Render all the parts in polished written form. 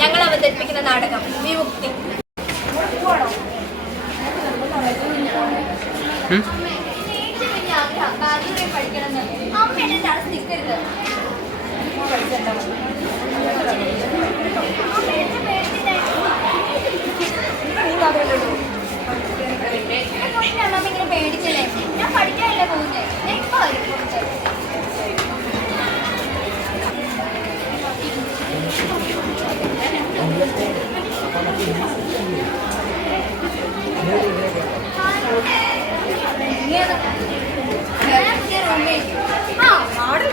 ഞങ്ങൾ അവതരിപ്പിക്കുന്ന നാടകം വിമുക്തി. ഇങ്ങനെ പേടിച്ചല്ലേ? ഞാൻ പഠിക്കാനല്ലേ പോകുന്നേ. ഞാൻ ഇപ്പൊ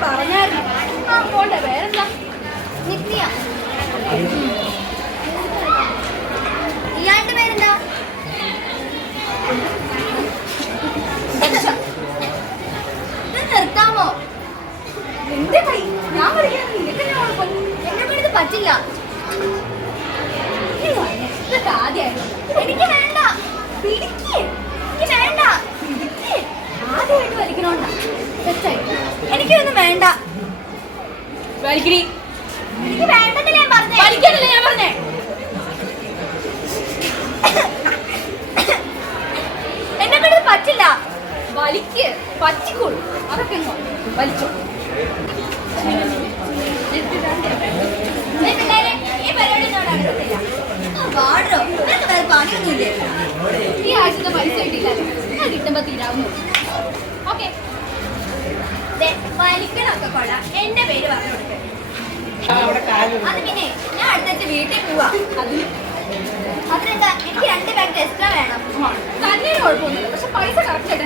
പറഞ്ഞായിരുന്നു. ആ പോട്ടെ. വേറെന്താ? നിത്യ. ഇയാളുടെ പേരെന്താ? നിർത്താമോ? എന്റെ കൈ ഞാൻ പഠിക്കാൻ എന്നെ കൊണ്ട് ഇത് പറ്റില്ല. ആദ്യമായിട്ട് എനിക്ക് വേണ്ട. പിടിക്ക്. എനിക്ക് വേണ്ട. പിടിക്ക്. ആദ്യമായിട്ട് വലിക്കണോണ്ടാ. എനിക്കൊന്നും വേണ്ട. വലിക്കണി. എനിക്ക് വേണ്ടതല്ലേ ഞാൻ പറഞ്ഞേ. വലിക്കാനല്ലേ ഞാൻ പറഞ്ഞേ. എന്നെ കൊണ്ട് പറ്റില്ല. വലിക്ക്. പറ്റിക്കോളൂ. അതൊക്കെ വലിച്ചോ. ഈ പരിപാടി നടക്കത്തില്ല. പാടോ നിനക്ക് വേറെ പണിയൊന്നുമില്ലേ? ഈ ആഴ്ചത്തെ പൈസ കിട്ടിയില്ലല്ലോ. ഞാൻ കിട്ടുമ്പോ തീരാവുന്നു. ഓക്കെ. വലിക്കണൊക്കെ കൊള്ളാം. എന്റെ പേര് പറഞ്ഞു കൊടുക്കേ. അത് പിന്നെ ഞാൻ അടുത്ത വീട്ടിൽ പോവാ. അതിനെന്താ? എനിക്ക് 2 ബാഗ് എക്സ്ട്രാ വേണം. തന്നെ കുഴപ്പമൊന്നുമില്ല. പക്ഷെ പൈസ കറക്റ്റ് ആയിട്ട്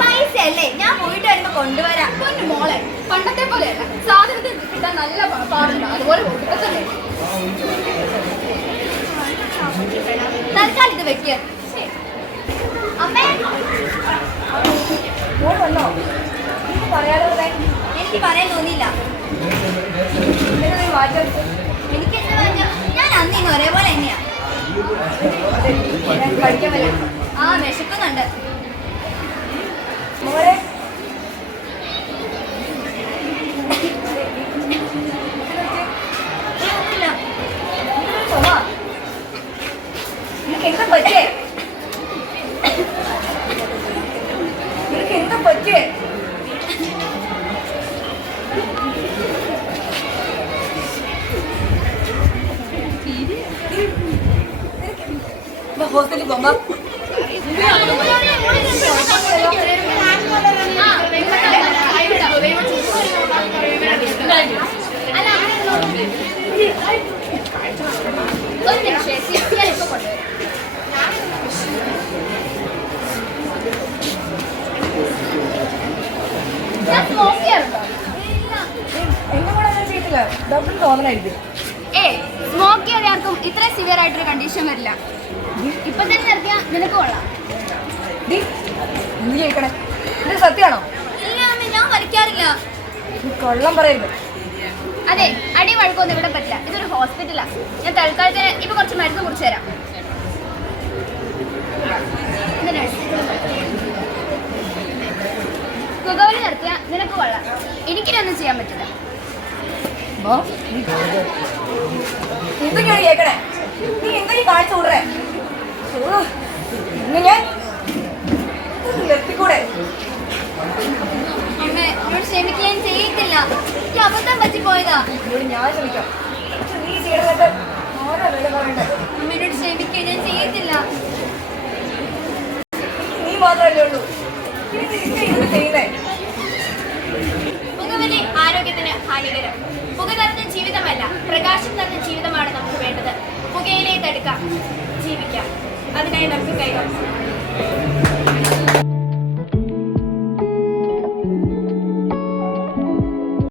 പൈസ അല്ലേ ഞാൻ പോയിട്ട് വരുമ്പോ കൊണ്ടുവരാം. മോളെ പണ്ടത്തെ പോലെയല്ല. സാധനത്തിൽ കിട്ടാൻ നല്ല പാടുണ്ട്. അതുപോലെ കൊടുക്കത്തല്ലേ. തൽക്കാലം ഇത് വെക്ക്. അമ്മേ വന്നോ? പറയാലോ. എനിക്ക് പറയാൻ തോന്നിയില്ല. എനിക്ക് എന്താ പറഞ്ഞ ഞാൻ അന്നിന്ന് ഒരേപോലെ തന്നെയാ. ആ വിശക്കുന്നുണ്ട്. എന്താ പറ്റേ? നിനക്ക് എന്താ പറ്റേ? ഹോസ്റ്റലിൽ പോകുമ്പോ സ്മോക്ക് ചെയ്യാൻ ആർക്കും ഇത്ര സിവിയർ ആയിട്ടൊരു കണ്ടീഷൻ വരില്ല. ഇപ്പൊ തന്നെ നിർത്തിയാ നിനക്ക് കൊള്ളാം. സത്യാണോ? ഇല്ല അമ്മ, ഞാൻ വലിക്കാറില്ല. കൊള്ളം പറയരുത്. അതെ, അടി വഴക്കൊന്നും ഇവിടെ പറ്റില്ല. ഇതൊരു ഹോസ്പിറ്റലാ. ഞാൻ തൽക്കാലത്തിന് ഇപ്പൊ കുറച്ച് മരുന്ന് കുറിച്ച് തരാം. പുകവലി നിർത്തിയാ നിനക്ക് കൊള്ളാം. എനിക്കിനൊന്നും ചെയ്യാൻ പറ്റില്ല. എന്തൊക്കെയാണ് കേക്കണേ? നീ എന്തൊക്കെ കാണിച്ചു വിടറേ? നിർത്തിക്കൂടെ? അമ്മേ എന്നോട് ക്ഷമിക്കാൻ ചെയ്യത്തില്ല. ഈ അബദ്ധം പറ്റിപ്പോയതാ. ഞാൻ ക്ഷമിക്കാം. നീ ചെയ്യണത് അമ്മേനോട് ക്ഷമിക്കാൻ ഞാൻ ചെയ്യത്തില്ല. നീ മാത്രമല്ലേ ഉള്ളൂ ചെയ്യുന്നേ. പുകവലി ആരോഗ്യത്തിന് ഹാനികരം. പുക നിറഞ്ഞ ജീവിതമല്ല, പ്രകാശം നിറഞ്ഞ ജീവിതമാണ് നമുക്ക് വേണ്ടത്. പുകയിലെ തടുക്കാം, ജീവിക്കാം. അതിനായി നമുക്ക് കൈകോർക്കാം.